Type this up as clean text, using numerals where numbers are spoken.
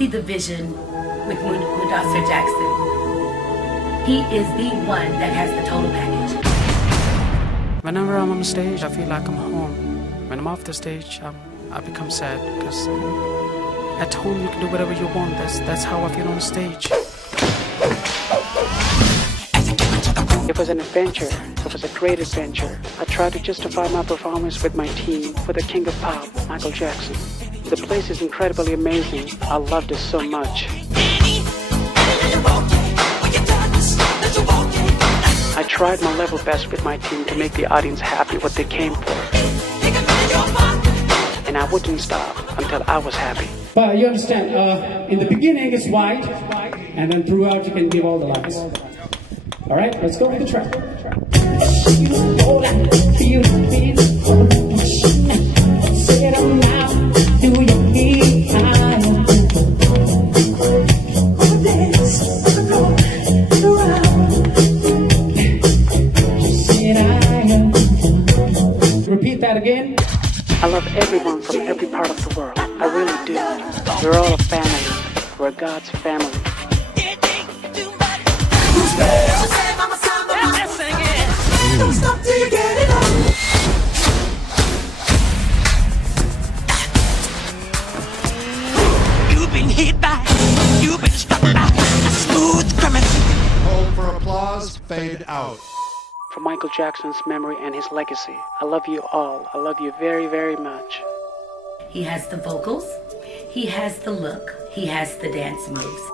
see the vision with Mudasir Jackson. He is the one that has the total package. Whenever I'm on stage, I feel like I'm home. When I'm off the stage, I become sad because at home you can do whatever you want. That's how I feel on stage. It was an adventure. It was a great adventure. I tried to justify my performance with my team, with the king of pop, Michael Jackson. The place is incredibly amazing. I loved it so much. I tried my level best with my team to make the audience happy what they came for. And I wouldn't stop until I was happy. But you understand, in the beginning it's white, and then throughout you can give all the lights. Alright, let's go with the track. Repeat that again. I love everyone from every part of the world. I really do. We're all a family. We're God's family. Don't stop till you get it on. You've been hit by, you've been struck by a smooth criminal. Hold for applause, fade out. For Michael Jackson's memory and his legacy, I love you all. I love you very, very much. He has the vocals, he has the look, he has the dance moves.